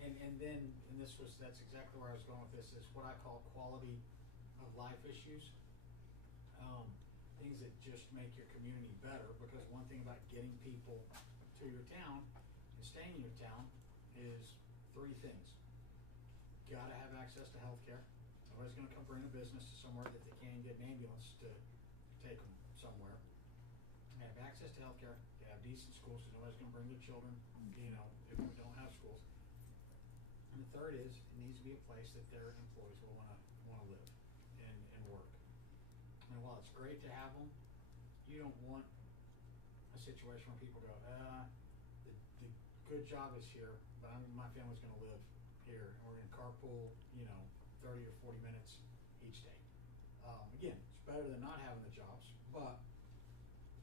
And then, that's exactly where I was going with this, is what I call quality of life issues. Things that just make your community better, because one thing about getting people to your town and staying in your town is 3 things. Gotta have access to healthcare. Nobody's gonna come bring a business to somewhere that they can't get an ambulance to take them somewhere. They have access to healthcare, they have decent schools, so nobody's gonna bring their children, if we don't have schools. And the third is, it needs to be a place that their employees will wanna live and work. And while it's great to have them, you don't want a situation where people go, the good job is here, but my family's gonna live here, and we're gonna carpool, 30 or 40 minutes each day. Again, it's better than not having the jobs, but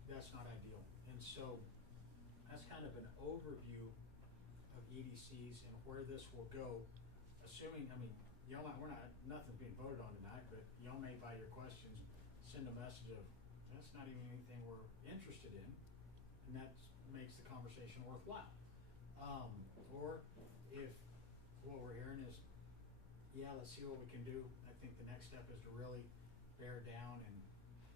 that's not ideal. And so that's kind of an overview of EDCs and where this will go, assuming, nothing's being voted on tonight, but y'all may, by your questions, send a message of, that's not even anything we're interested in, and that makes the conversation worthwhile. Or if what we're hearing is, yeah, let's see what we can do, I think the next step is to really bear down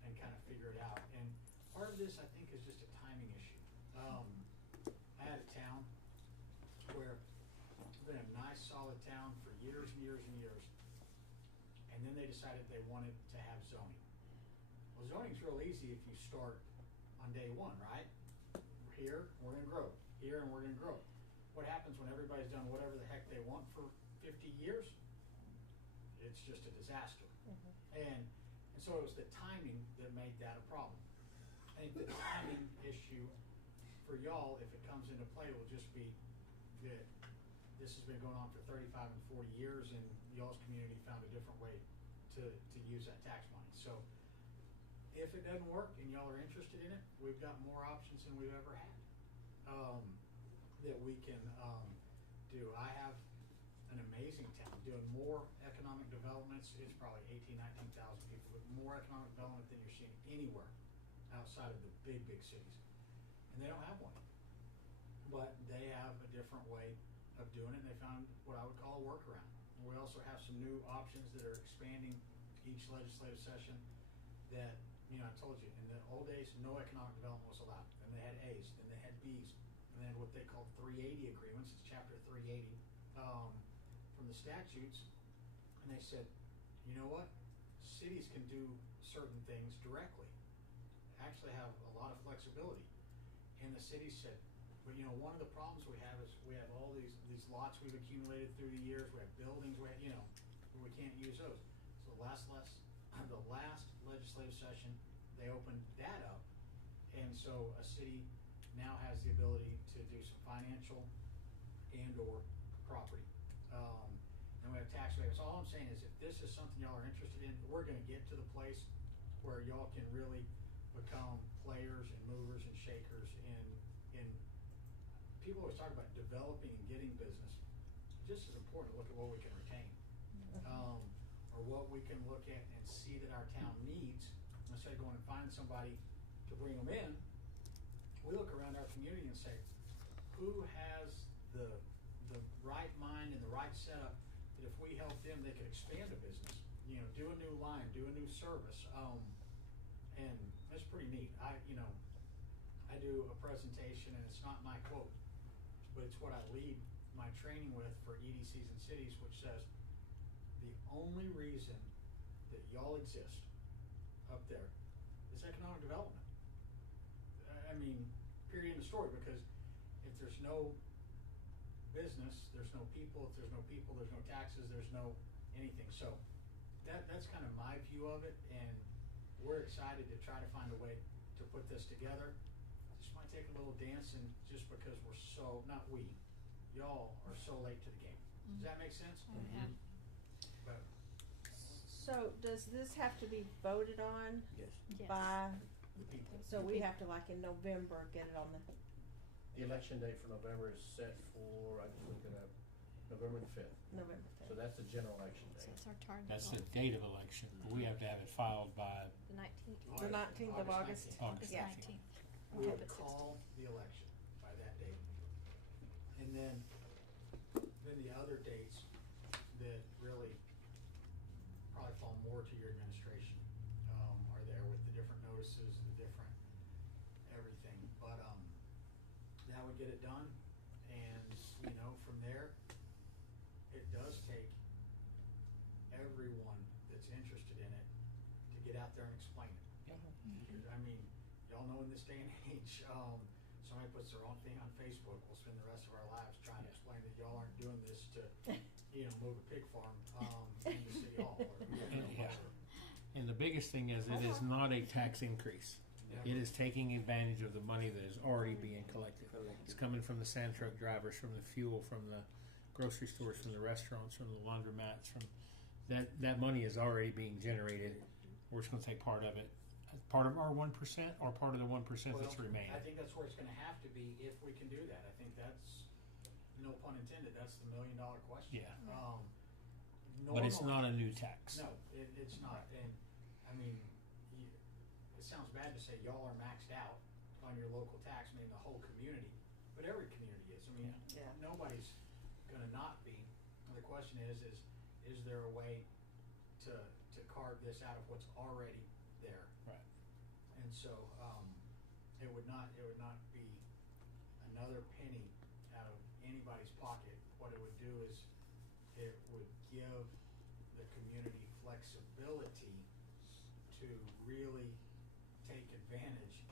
and kind of figure it out. And part of this, I think, is just a timing issue. I had a town where it's been a nice, solid town for years and years and years, and then they decided they wanted to have zoning. Well, zoning's real easy if you start on day one, right? We're here, we're gonna grow. here and we're gonna grow it. What happens when everybody's done whatever the heck they want for 50 years? It's just a disaster. And so it was the timing that made that a problem. I think the timing issue for y'all, if it comes into play, will just be that this has been going on for 35 and 40 years, and y'all's community found a different way to use that tax money. So if it doesn't work and y'all are interested in it, we've got more options than we've ever had that we can do. I have an amazing town doing more economic developments. It's probably 19,000 people, but more economic development than you're seeing anywhere outside of the big cities. And they don't have one. But they have a different way of doing it, and they found what I would call a workaround. And we also have some new options that are expanding each legislative session that, I told you, in the old days, no economic development was allowed. Then they had A's, then they had B's, and then what they called 380 agreements, it's chapter 380, from the statutes, and they said, you know what? Cities can do certain things directly, actually have a lot of flexibility. And the city said, but one of the problems we have is we have all these lots we've accumulated through the years, we have buildings, we can't use those. So the last legislative session, they opened that up, and so a city now has the ability to do some financial and or property. And we have tax waivers. All I'm saying is if this is something y'all are interested in, we're gonna get to the place where y'all can really become players and movers and shakers in people always talk about developing and getting business. Just as important to look at what we can retain. Or what we can look at and see that our town needs, instead of going and finding somebody to bring them in. We look around our community and say, who has the right mind and the right setup that if we help them, they could expand a business, do a new line, do a new service. And that's pretty neat. I do a presentation, and it's not my quote, but it's what I lead my training with for EDCs and cities, which says the only reason that y'all exist up there is economic development. I mean, period, end of story, because if there's no business, there's no people. If there's no people, there's no taxes, there's no anything. So that's kind of my view of it, and we're excited to try to find a way to put this together. This might take a little dancing just because y'all are so late to the game. Does that make sense? Yeah. But So does this have to be voted on Yes. Yes. by, the people. so we have to in November get it on the, The election date for November is set for, I just looked it up, November the 5th. November So 5th. that's the general election So date. it's our target. That's the date of election. We have to have it filed by The 19th. The 19th of August. August Yeah. 19th. We Okay. would call the election by that date. And then the other dates that really probably fall more to your administration, are there with the different notices, the different everything. But, that would get it done, and, from there, it does take everyone that's interested in it to get out there and explain it. Because, I mean, y'all know in this day and age, somebody puts their own thing on Facebook, we'll spend the rest of our lives trying to explain that y'all aren't doing this to, move a pig farm, into City Hall or, Yeah. whatever. And the biggest thing is, it is not a tax increase. It is taking advantage of the money that is already being collected. It's coming from the sand truck drivers, from the fuel, from the grocery stores, from the restaurants, from the laundromats, from that money is already being generated. We're just gonna take part of it, part of our 1% or part of the 1% that's Well, remaining. I think that's where it's gonna have to be if we can do that. I think that's, no pun intended, that's the $1 million question. Yeah. Normally, But it's not a new tax. No, it's not, and, I mean, it sounds bad to say y'all are maxed out on your local tax, I mean, the whole community, but every community is, I mean, Yeah. nobody's gonna not be. And the question is there a way to carve this out of what's already there? Right. And so, it would not be another penny out of anybody's pocket. What it would do is, it would give the community flexibility to really take advantage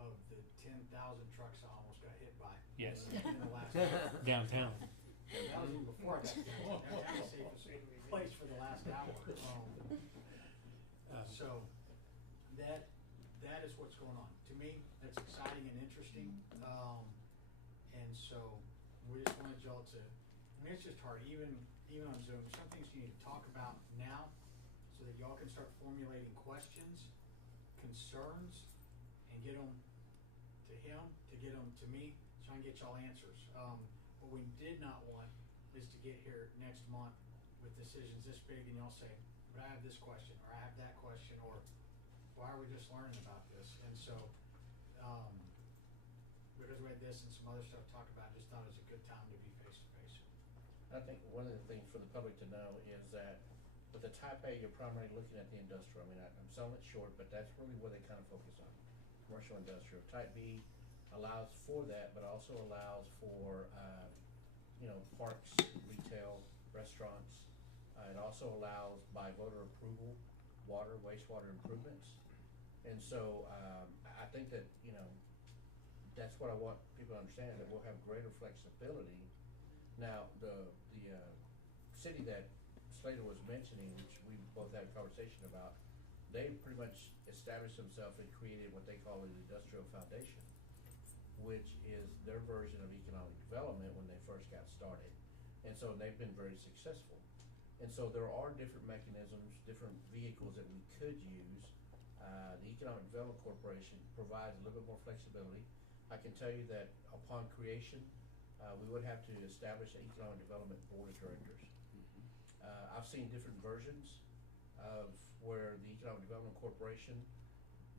of the 10,000 trucks I almost got Yes. In the last hour. Downtown. That was even before I got there. That was the safest place for the last hour. So that is what's going on. To me, that's exciting and interesting. And so we just wanted y'all to, I mean, it's just hard, even on Zoom, some things you need to talk about now so that y'all can start formulating questions, concerns, and get them to him, to get them to me, so I can get y'all answers. What we did not want is to get here next month with decisions this big and y'all say, but I have this question, or I have that question, or why are we just learning about this? And so, because we had this and some other stuff to talk about, I just thought it was a good time to be face to face. I think one of the things for the public to know is that with the type A, you're primarily looking at the industrial. I mean, I'm selling it short, but that's really where they kind of focus on, commercial industrial. Type B allows for that, but also allows for, parks, retail, restaurants. It also allows by voter approval, water, wastewater improvements. And so, I think that, that's what I want people to understand, that we'll have greater flexibility. Now, the city that Slater was mentioning, which we both had a conversation about, they pretty much established themselves and created what they call an industrial foundation, which is their version of economic development when they first got started. And so they've been very successful. And so there are different mechanisms, different vehicles that we could use. The Economic Development Corporation provides a little bit more flexibility. I can tell you that upon creation, we would have to establish an Economic Development Board of Directors. I've seen different versions of where the Economic Development Corporation,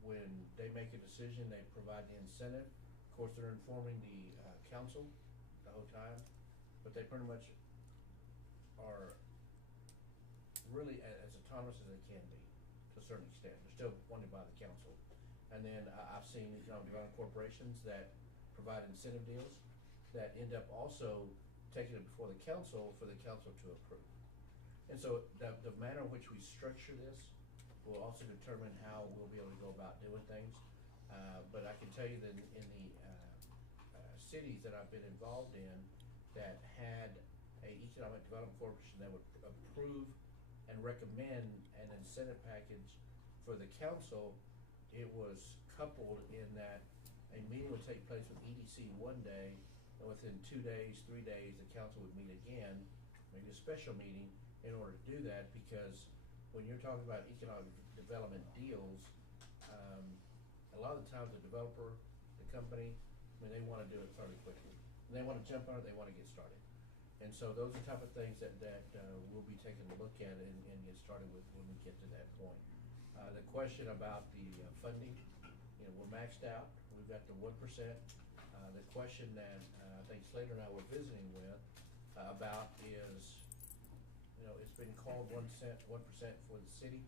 when they make a decision, they provide the incentive. Of course, they're informing the council the whole time, but they pretty much are really as autonomous as they can be to a certain extent. They're still appointed by the council. And then I've seen economic development corporations that provide incentive deals that end up also taking it before the council for the council to approve. And so the manner in which we structure this will also determine how we'll be able to go about doing things. But I can tell you that in the cities that I've been involved in that had a economic development corporation that would approve and recommend an incentive package for the council, it was coupled in that a meeting would take place with EDC one day, and within 2 days, 3 days, the council would meet again, maybe a special meeting, in order to do that, because when you're talking about economic development deals, a lot of the times the developer, the company, they want to do it fairly quickly. And they want to jump on it, they want to get started. And so those are the type of things that we'll be taking a look at and get started with when we get to that point. The question about the funding, we're maxed out. We've got the 1%. The question that I think Slater and I were visiting with about is, it's been called 1% for the city.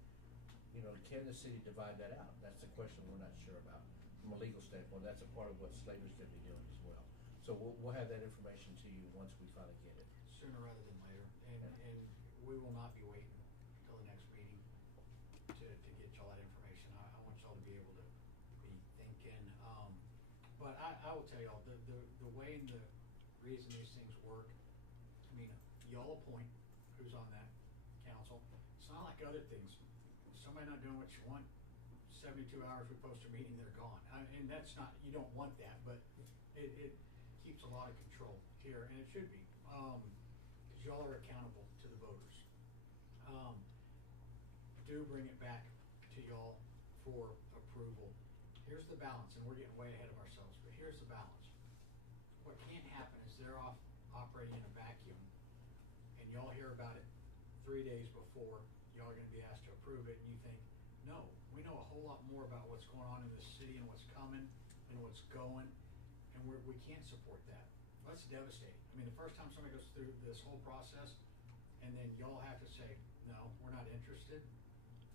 Can the city divide that out? That's the question we're not sure about from a legal standpoint. That's a part of what Slater's going to be doing as well. So we'll have that information to you once we finally get it. Sooner rather than later, and we will not be waiting until the next meeting to get y'all that information. I want y'all to be able to be thinking, but I will tell y'all, the way and the reason these things work, I mean, y'all appoint who's on that council. It's not like other things. Somebody not doing what you want, 72 hours we post a meeting, they're gone. And that's not, you don't want that, but it keeps a lot of control here, and it should be, because y'all are accountable to the voters. Do bring it back to y'all for approval. Here's the balance, and we're getting way ahead of ourselves, but here's the balance. What can't happen is they're off operating in a vacuum, and y'all hear about it 3 days before y'all are gonna be asked to approve it, and you think, no, we know a whole lot more about what's going on in this city and what's coming and what's going, and we can't support that. That's devastating. I mean, the first time somebody goes through this whole process, and then y'all have to say, no, we're not interested,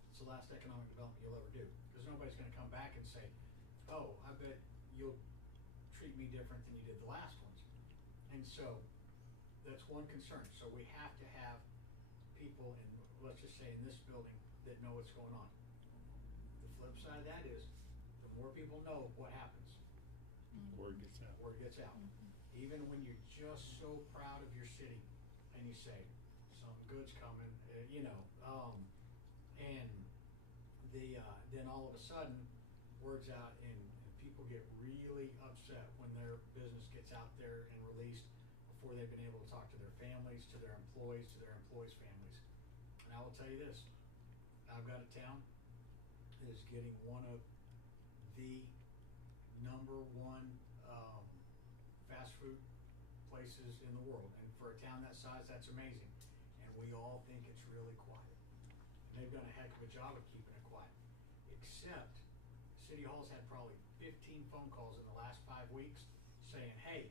it's the last economic development you'll ever do. Because nobody's gonna come back and say, oh, I bet you'll treat me different than you did the last ones. And so, that's one concern. So we have to have people in, let's just say in this building, that know what's going on. The flip side of that is, the more people know what happens, Word gets out. word gets out. even when you're just so proud of your city, and you say, something good's coming, and then all of a sudden, word's out, and people get really upset when their business gets out there and released before they've been able to talk to their families, to their employees, families. And I will tell you this, I've got a town that is getting one of the number one fast food places in the world. And for a town that size, that's amazing. And we all think it's really quiet. And they've done a heck of a job of keeping it quiet. Except City Hall's had probably 15 phone calls in the last 5 weeks saying, hey,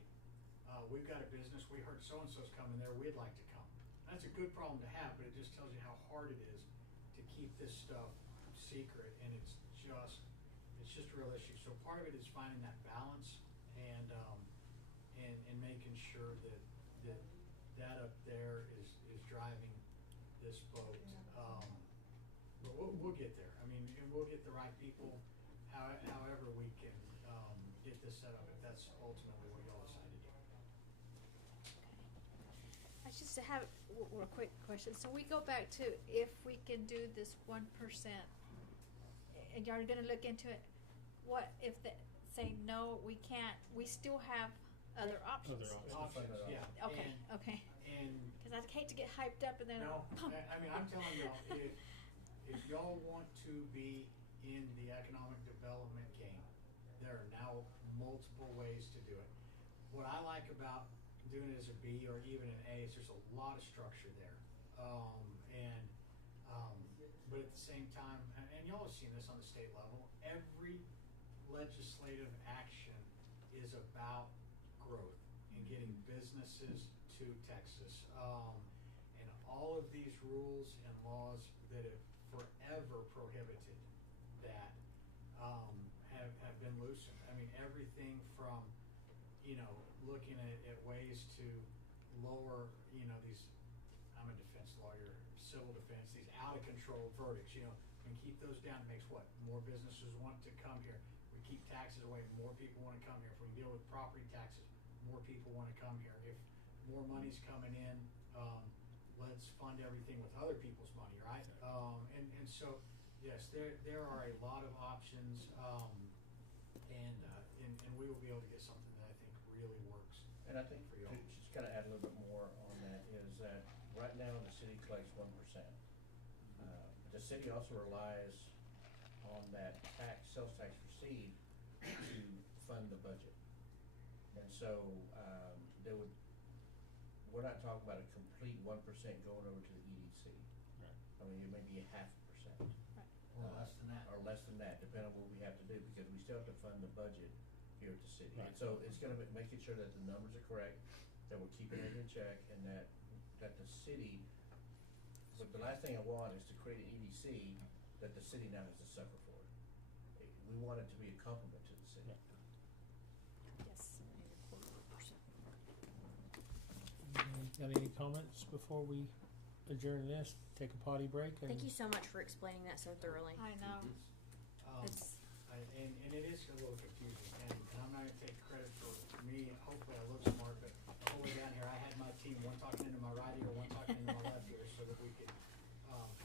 we've got a business, we heard so-and-so's coming there, we'd like to come. That's a good problem to have, but it just tells you how hard it is to keep this stuff secret, and it's just a real issue. So part of it is finding that balance and making sure that up there is driving this boat. But we'll get there. I mean, and we'll get the right people, however we can get this set up, if that's ultimately what y'all decide to do. I just have a quick question. So we go back to if we can do this 1%, and y'all are gonna look into it. What if they say no, we can't? We still have other options. Options, yeah. Okay, okay. And Because I'd hate to get hyped up and then. no, I mean, I'm telling y'all, if y'all want to be in the economic development game, there are now multiple ways to do it. What I like about doing it as a B or even an A is there's a lot of structure there. But at the same time, and y'all have seen this on the state level, every legislative action is about growth and getting businesses to Texas. And all of these rules and laws that have forever prohibited that have been loosened. I mean, everything from, looking at ways to lower, these, I'm a defense lawyer, civil defense, these out of control verdicts, and keep those down. It makes what? More businesses want to come here. We keep taxes away, more people want to come here. If we can deal with property taxes, more people want to come here. If more money's coming in, let's fund everything with other people's money, right? And so, yes, there are a lot of options, and we will be able to get something that I think really works. And I think, for to y'all. just kind of add a little bit more on that, is that right now the city collects 1%. The city also relies on that sales tax receipt to fund the budget. And so, we're not talking about a complete 1% going over to the EDC. Right. I mean, it may be a 0.5%. Or less than that. Or less than that, depending on what we have to do, because we still have to fund the budget here at the city. And Right. so it's gonna be making sure that the numbers are correct, that we're keeping it in check, and that the city, but the last thing I want is to create an EDC that the city now has to suffer for it. We want it to be a compliment to the city. Yes. Got any comments before we adjourn this? Take a potty break? And Thank you so much for explaining that so thoroughly. I know. It's And it is a little confusing, and I'm not gonna take credit for me, hopefully I look smart, but all the way down here, I had my team, one talking into my right ear, one talking into my left ear, so that we could,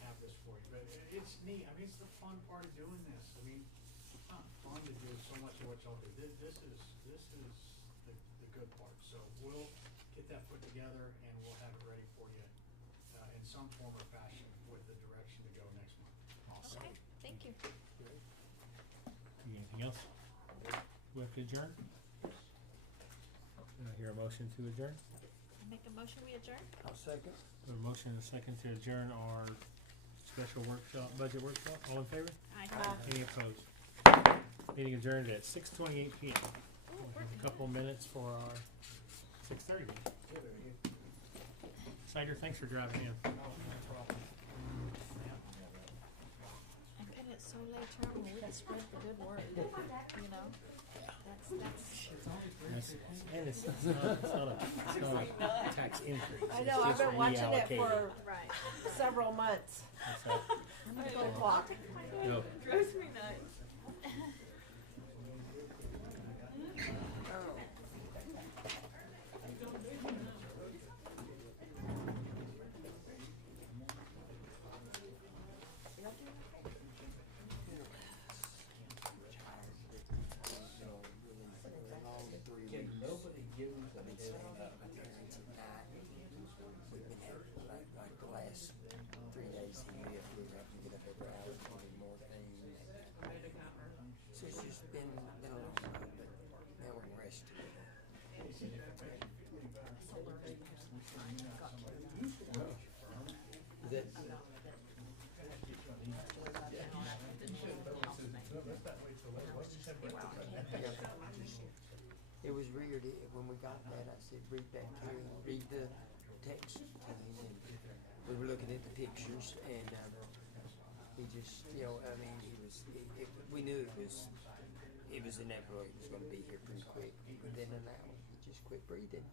have this for you. But it's neat, I mean, it's the fun part of doing this. I mean, it's not fun to do so much of what y'all do. This is the good part. So we'll get that put together and we'll have it ready for you, in some form or fashion with the direction to go next month. Okay, thank you. anything else? We have to adjourn? I hear a motion to adjourn? Make a motion, we adjourn? I'll second. A motion and a second to adjourn our special workshop, budget workshop. All in favor? Aye. Any opposed? Meeting adjourned at 6:28 PM. We'll have a couple minutes for our 6:30 meeting. Cider, thanks for driving in. No problem. And putting it so late term, we can spread the good word, That's. And it's not a tax increase. I It's know, I've just been watching it reallocating. for Right. several months. That's all. I'm gonna go clock. Go. Drives me nuts. been a little slow, but now we're resting. Is that, it was weird, when we got that, I said, read back here, and read the text to him, and we were looking at the pictures, and, he just, you know, I mean, we knew it was inevitable, he was gonna be here pretty quick, within an hour, he just quit breathing.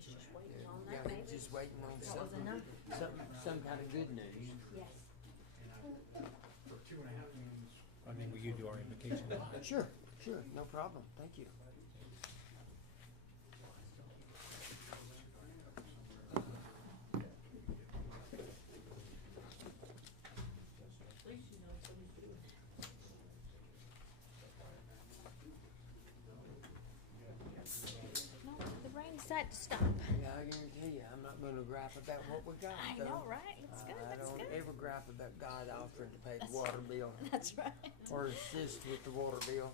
Just waiting on Yeah, that, he maybe. just waiting on That was enough. some kind of good news. Yes. I mean, will you do our invocation? Sure, no problem, thank you. No, the rain decided to stop. Yeah, I guarantee you, I'm not gonna gripe about what we got, I though. know, right? It's good. I That's don't good. ever gripe about God offering to pay the That's- water bill That's right. or assist with the water bill.